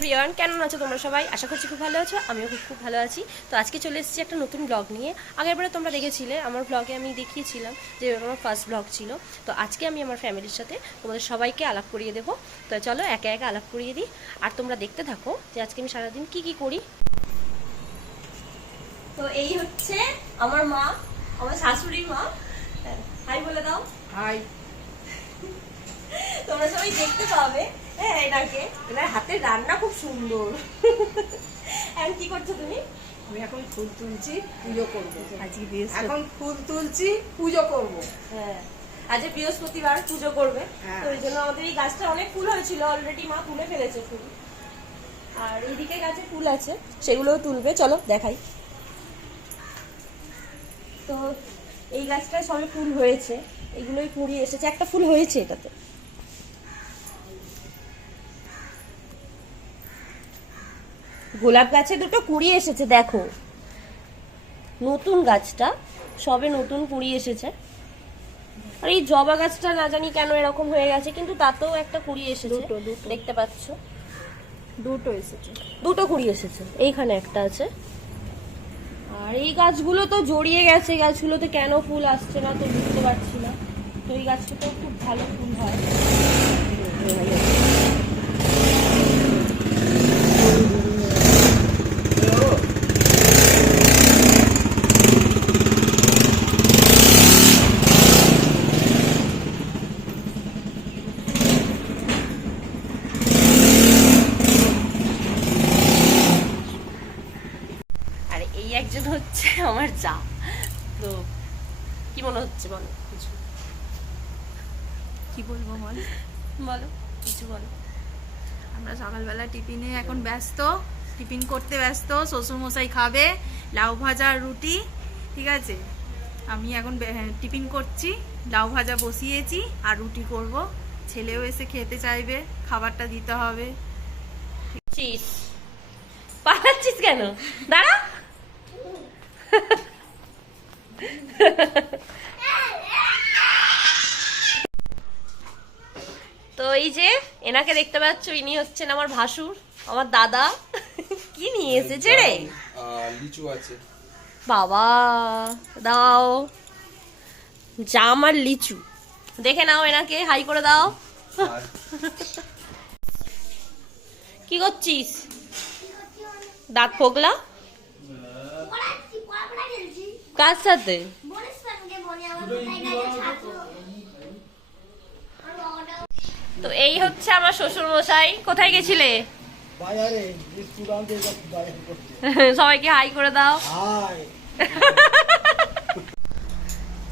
Everyone, কেমন আছো তোমরা সবাই? আশা করছি খুব ভালো আছো। আমিও খুব ভালো আছি। তো আজকে চলে এসেছি একটা নতুন ব্লগ নিয়ে। আগেরবারে তোমরা দেখেছিলে আমার ব্লগে আমি দেখিয়েছিলাম যে আমার ফার্স্ট ব্লগ ছিল। তো আজকে আমি আমার ফ্যামিলির সাথে তোমাদের সবাইকে আলাপ করিয়ে দেবো। তো চলো একে একে আলাপ করিয়ে দিই, আর তোমরা দেখতে থাকো যে আজকে আমি সারাদিন কি কি করি। তো এই হচ্ছে আমার মা, আমার শাশুড়ি মা। হাই বলে দাও। হাই। তোমরা সবাই দেখতে পাবে। হ্যাঁ, এনাকে, এনার হাতের রান্না খুব সুন্দর। এখন কি করছো তুমি? আমি এখন ফুল তুলছি, পুজো করবো। আজকে এখন ফুল তুলছি, পুজো করব। হ্যাঁ, আজ বৃহস্পতিবার, পুজো করবে। হ্যাঁ। তো ওই জন্য আমাদের এই গাছটা অনেক ফুল হয়েছিল, অলরেডি মা তুলে ফেলেছে ফুল। আর এইদিকে গাছে ফুল আছে, সেগুলোও তুলবে। চলো দেখাই। তো এই গাছটায় সবে ফুল হয়েছে, এগুলোই কুড়ি এসেছে। একটা ফুল হয়েছে এটাতে। গোলাপ গাছে দুটো কুড়ি এসেছে, দেখো। নতুন গাছটা, সবে নতুন কুড়ি এসেছে। আর এই জবা গাছটা না জানি কেন এরকম হয়ে গেছে, কিন্তু তাতেও একটা কুড়ি এসেছে। দুটো। দেখতে পাচ্ছ, দুটো এসেছে। দুটো কুড়ি এসেছে। এইখানে একটা আছে। আর এই গাছগুলো তো জড়িয়ে গেছে, গাছগুলোতে কেন ফুল আসছে না তো বুঝতে পারছি না। তো এই গাছটাতেও খুব ভালো ফুল হয়। আর এই একজন হচ্ছে আমার যা। তো কি মনে হচ্ছে বলো কিছু? কি বলবো বল? বলো কিছু বলো। আমরা সকালবেলা টিফিনে এখন ব্যস্ত, টিফিন করতে ব্যস্ত। শ্বশুরমশাই খাবে লাউ ভাজা আর রুটি, ঠিক আছে। আমি এখন টিফিন করছি, লাউ ভাজা বসিয়েছি আর রুটি করব। ছেলেও এসে খেতে চাইবে, খাবারটা দিতে হবে। চিস পালাচ্ছিস কেন? দাঁড়া। তো এই যে এনাকে দেখতে পাচ্ছ, ইনি হচ্ছেন আমার ভাসুর, আমার দাদা। কি নিয়ে এসেছে রে? লিচু আছে। বাবা, দাও জাম আর লিচু। দেখে নাও, এনাকে হাই করে দাও। কি করছিস? দাঁত ফোগলা? কার সাথে? তো এই হচ্ছে আমার শ্বশুর মশাই। কোথায় গেছিলে? সবাইকে হাই করে দাও।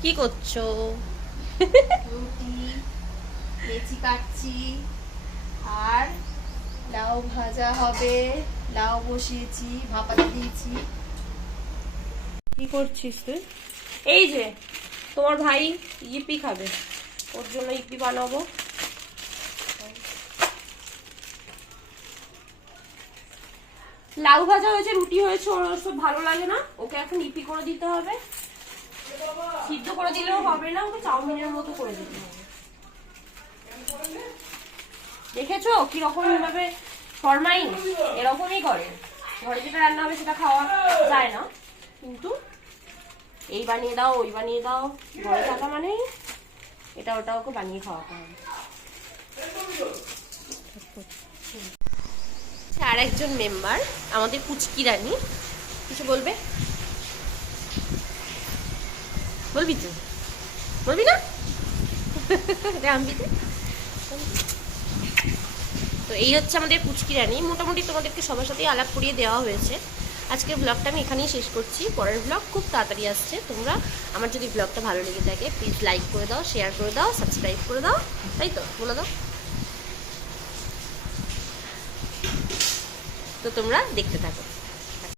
কি করছো? রুটি, লেচি কাটছি আর লাউ ভাজা হবে। লাউ বসিয়েছি, ভাপাতে দিয়েছি। কি করছিস তুই? এই যে তোমার ভাই ইপি খাবে, ওর জন্য ইপি বানাবো। লাউ ভাজা হয়েছে, রুটি হয়েছে, ওর সব ভালো লাগে না। ওকে এখন ইপি করে দিতে হবে। সিদ্ধ করে দিলেও হবে না, ওকে চাউমিনের মতো করে দিতে হবে। দেখেছো কিরকম ভাবে ফরমাইন? এরকমই করে। ঘরে যেটা রান্না হবে সেটা খাওয়া যায় না, কিন্তু এই বানিয়ে দাও, ওই বানিয়ে দাও। ঘরে থাকা মানে এটা ওটা ওকে বানিয়ে খাওয়াতে হবে। আর একজন মেম্বার আমাদের পুচকি রানী, কিছু বলবে? বলবি তো? বলবি না? তো এই হচ্ছে আমাদের পুচকি রানী। মোটামুটি তোমাদেরকে সবার সাথেই আলাপ করিয়ে দেওয়া হয়েছে। আজকের ব্লগটা আমি এখানেই শেষ করছি। পরের ব্লগ খুব তাড়াতাড়ি আসছে। তোমরা আমার যদি ব্লগটা ভালো লেগে থাকে প্লিজ লাইক করে দাও, শেয়ার করে দাও, সাবস্ক্রাইব করে দাও। তাই তো বলে দাও। তো তোমরা দেখতে থাকো।